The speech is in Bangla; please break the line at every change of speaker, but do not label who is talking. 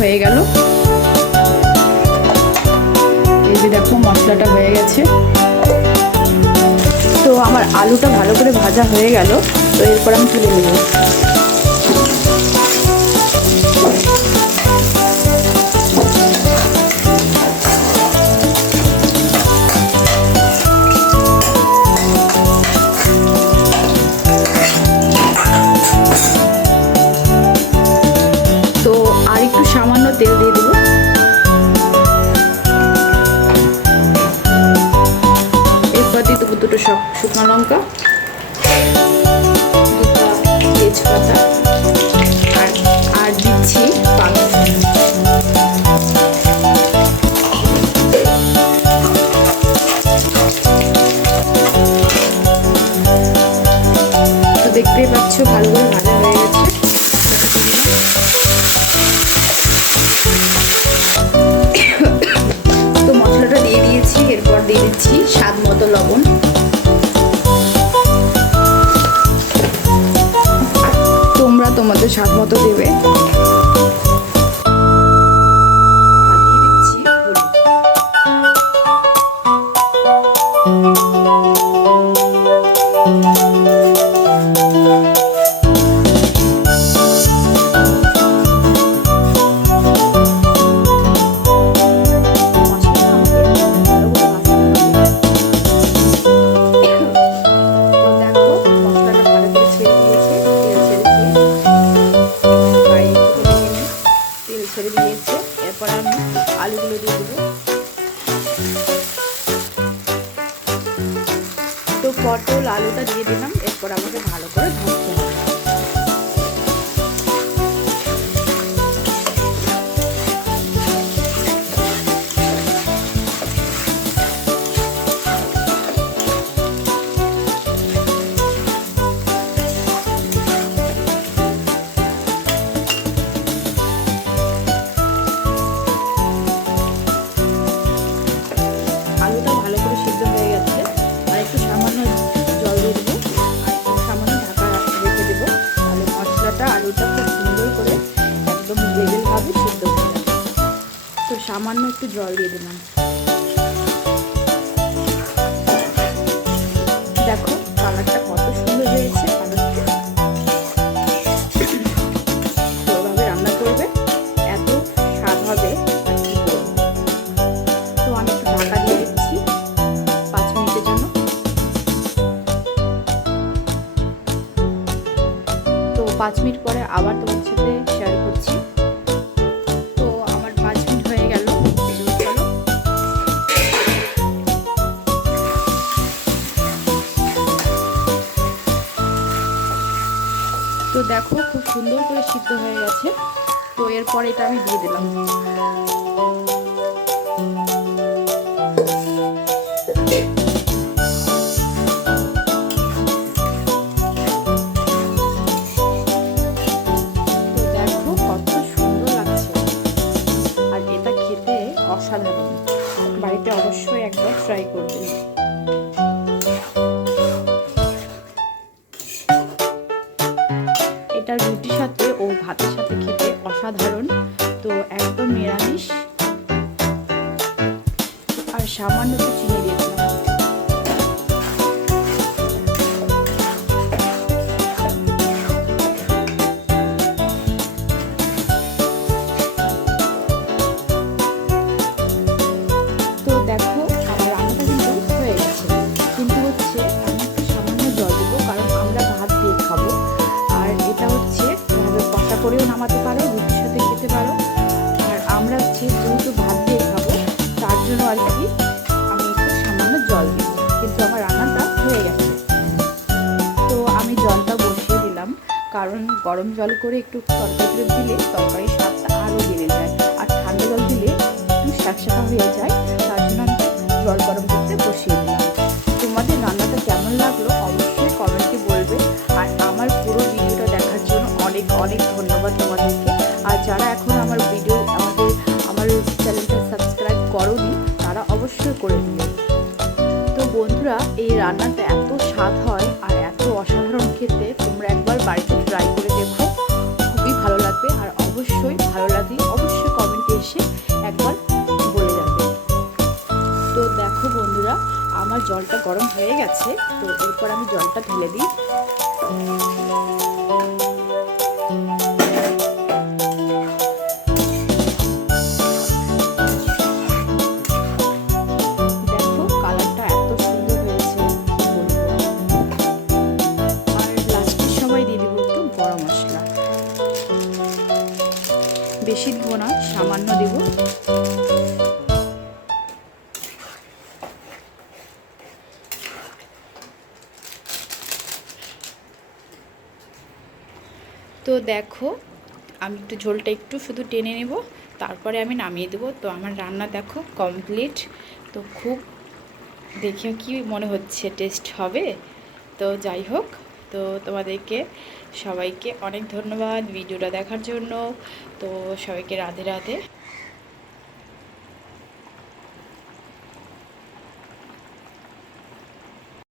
হয়ে গেল। এই যে দেখো মশলাটা হয়ে গেছে। তো আমার আলুটা ভালো করে ভাজা হয়ে গেল। তো এরপর আমি তুলে নেব। দুটো শুকনো লঙ্কা, দুটো তেজপাতা, আর আর তো দেখতেই পাচ্ছ, ভালো করে ভাজা হয়ে গেছে। তো মশলাটা দিয়ে দিয়েছি, এরপর দিয়ে দিচ্ছি স্বাদ মতো লবণ। তোমাদের পটল আলুটা দিয়ে দিলাম। এরপর আমাকে ভালো করে ভাজতে হবে। সামান্য একটু জল দিয়ে দিলাম। দেখো, কালারটা কত সুন্দর হয়েছে। তো রান্না করবে, এত স্বাদ হবে তো আমি একটু ঢাকা দিয়ে দিচ্ছি পাঁচ মিনিটের জন্য। তো পাঁচ মিনিট পরে আবার তোমার সাথে তো দেখো, খুব সুন্দর করে সিদ্ধ হয়ে গেছে। তো এরপর এটা আমি দিয়ে দিলাম। অসাধারণ। বাড়িতে অবশ্যই একবার ট্রাই করবে। সামান্য একটু চিনি দিয়েছিলাম তো দেখো হয়ে গেছে। কিন্তু হচ্ছে সামান্য জল দেবো, কারণ আমরা ভাত দিয়ে খাব। আর এটা হচ্ছে করেও নামাতে পারো, রুটির সাথে খেতে পারো। আর আমরা হচ্ছে যেহেতু কারণ গরম জল করে একটু তরকারিতে দিলে তরকারির স্বাদটা আরও বেড়ে যায়। আর ঠান্ডা জল দিলে একটু শাকশাকা হয়ে যায়। তার জন্য আমি জল গরম করতে বসিয়ে দিলাম। তোমাদের রান্নাটা কেমন লাগল অবশ্যই কমেন্টে বলবে। আর আমার পুরো ভিডিওটা দেখার জন্য অনেক অনেক ধন্যবাদ তোমাদেরকে। আর যারা এখন আমার ভিডিও, আমাদের, আমার চ্যানেলটা সাবস্ক্রাইব করোনি, তারা অবশ্যই করে দিও তো বন্ধুরা, এই রান্নাটা জলটা গরম হয়ে গেছে তো এরপর আমি জলটা ঢেলে দিই। তো দেখো, আমি একটু ঝোলটা একটু শুধু টেনে নেব, তারপরে আমি নামিয়ে দেবো। তো আমার রান্না দেখো কমপ্লিট তো খুব দেখে কি মনে হচ্ছে টেস্ট হবে? তো যাই হোক, তো তোমাদেরকে সবাইকে অনেক ধন্যবাদ ভিডিওটা দেখার জন্য। তো সবাইকে রাধে রাধে।